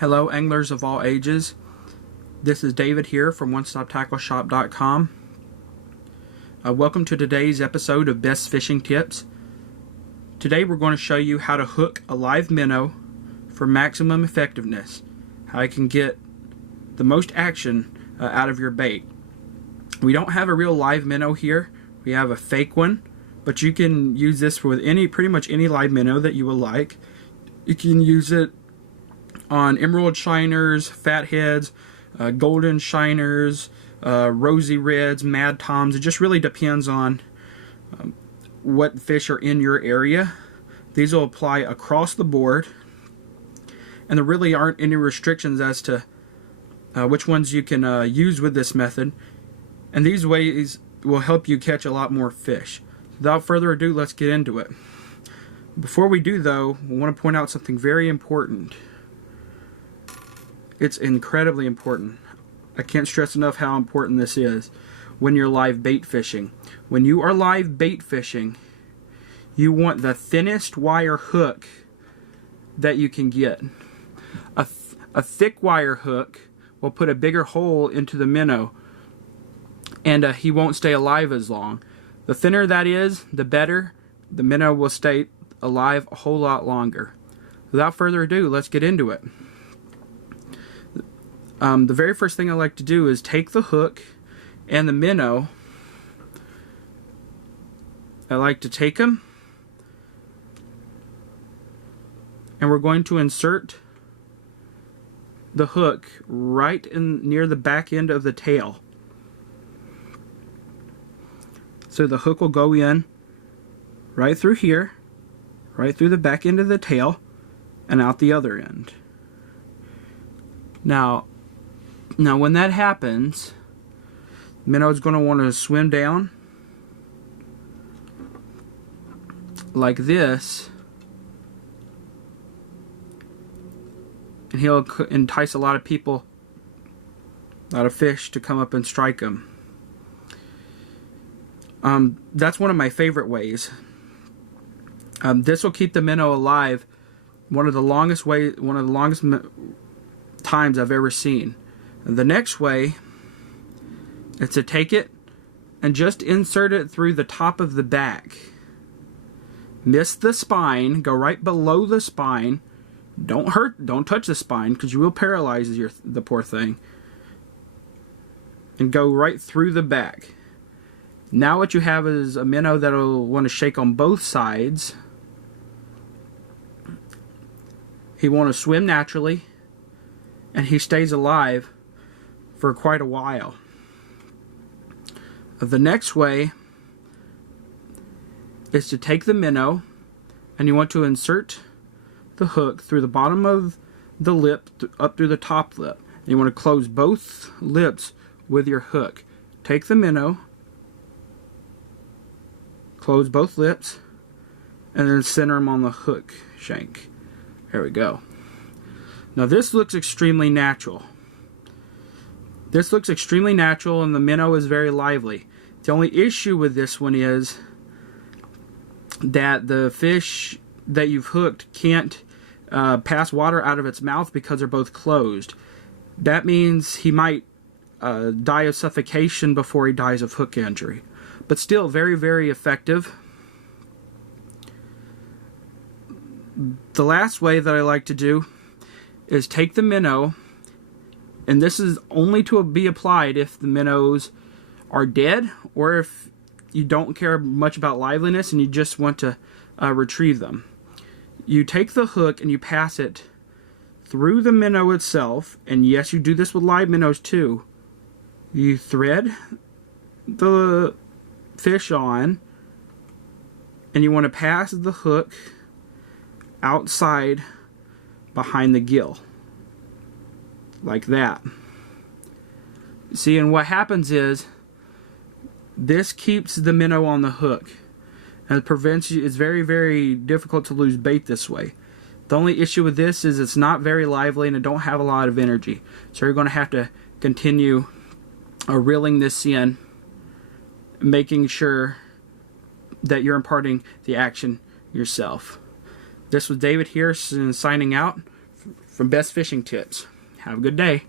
Hello anglers of all ages, this is David here from OneStopTackleShop.com. Welcome to today's episode of Best Fishing Tips. Today we're going to show you how to hook a live minnow for maximum effectiveness, how you can get the most action out of your bait. We don't have a real live minnow here, we have a fake one, but you can use this with pretty much any live minnow that you would like. You can use it on emerald shiners, fatheads, golden shiners, rosy reds, mad toms. It just really depends on what fish are in your area. These will apply across the board, and there really aren't any restrictions as to which ones you can use with this method, and these ways will help you catch a lot more fish. Without further ado, let's get into it. Before we do though, I want to point out something very important. It's incredibly important. I can't stress enough how important this is when you're live bait fishing. When you are live bait fishing, you want the thinnest wire hook that you can get. A thick wire hook will put a bigger hole into the minnow, and he won't stay alive as long. The thinner that is, the better. The minnow will stay alive a whole lot longer. Without further ado, let's get into it. The very first thing I like to do is take the hook and the minnow. I like to take them, and we're going to insert the hook right in near the back end of the tail. So the hook will go in right through here, right through the back end of the tail, and out the other end. Now when that happens, the minnow is going to want to swim down like this, and he'll entice a lot of people, a lot of fish to come up and strike him. That's one of my favorite ways. This will keep the minnow alive one of the longest times I've ever seen. The next way is to take it and just insert it through the top of the back. Miss the spine, go right below the spine. Don't touch the spine because you will paralyze the poor thing. And go right through the back. Now what you have is a minnow that will want to shake on both sides. He want to swim naturally, and he stays alive for quite a while. The next way is to take the minnow, and you want to insert the hook through the bottom of the lip up through the top lip. And you want to close both lips with your hook. Take the minnow, close both lips, and then center them on the hook shank. There we go. Now this looks extremely natural. This looks extremely natural, and the minnow is very lively. The only issue with this one is that the fish that you've hooked can't pass water out of its mouth because they're both closed. That means he might die of suffocation before he dies of hook injury. But still very, very effective. The last way that I like to do is take the minnow, and this is only to be applied if the minnows are dead or if you don't care much about liveliness and you just want to retrieve them. You take the hook and you pass it through the minnow itself, and yes, you do this with live minnows too. You thread the fish on, and you want to pass the hook outside behind the gill like that. See, and what happens is this keeps the minnow on the hook, and it prevents you. It's very, very difficult to lose bait this way. The only issue with this is it's not very lively and it don't have a lot of energy, so you're going to have to continue reeling this in, making sure that you're imparting the action yourself. This was David here signing out from Best Fishing Tips. Have a good day.